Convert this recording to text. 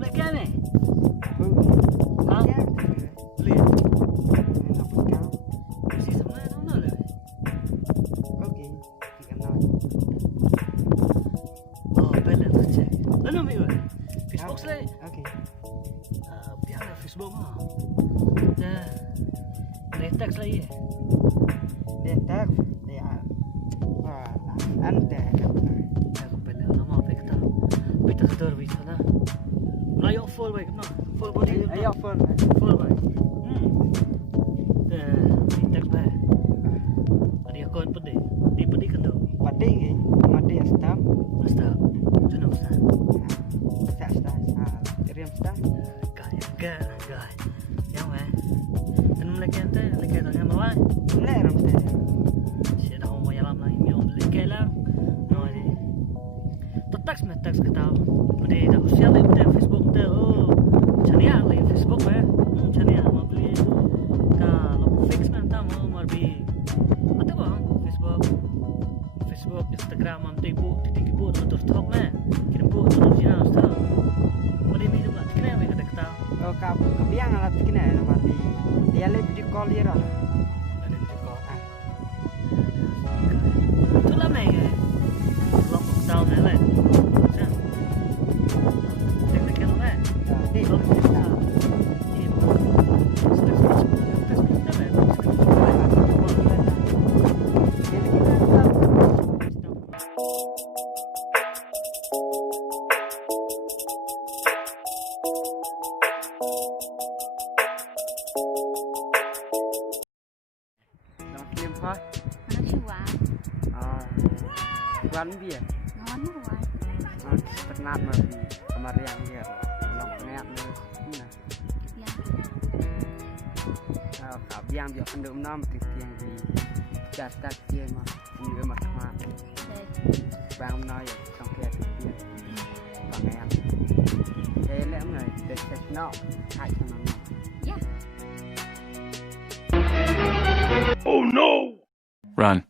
Nak kan eh? Ừ. Hả? Dạ, Liền. nên là bút cao. Mesti sama ada mana lah. Ok, thì em nói. Oh, bela tu cek. Lalu ambil apa? Facebook Ah, selai. Ok. Biarlah Facebook mah. Dah. Letak lagi. Để tác để ăn để Aku bela nama apa kita? Kita sedar bisa lah. Rayo full baik mana? Full body. ấy học phân Full baik. Letak baik. Ada akun pedih. Di pedih kan tu. bắt đi gì mà đi stop Astag. Jangan ustaz. sẽ stop kirim stop Kaya yang mana? Dan mereka ente, mereka tu yang mana? lẽ làm thế Saya dah mau yang lama ini om mereka lah. No ni. Tetak semetak seketau. Pada dah usia lagi pada Facebook dah. Oh, cari lagi Facebook eh. Cari mau beli. Kalau fix nanti mau marbi. Ada bang Facebook, Instagram, am tipu, titik ibu terus top meh. Kirim bu terus jinas tu. Pada ini juga kena mereka dah ketau. cặp cái biang là cái này là mà đi lấy video call đi rồi Ada video call. à Itulah mega. Kelompok tahun ni lah. Macam. Tengok kalau lah. đi Kelompok tahun. Ini. Stres lah. Tiêm thôi Nó chịu quá, quán bia ngon quá. pernah kemarin yang dia lòng nẹt nữa cả biang dia kan được năm thì tiền gì chặt tắt tiền mà như mà mà Đây, bang nói trong kia thì tiền và nẹt thế lẽ này để sẽ nọ hại cho nó yeah. Oh no! Run.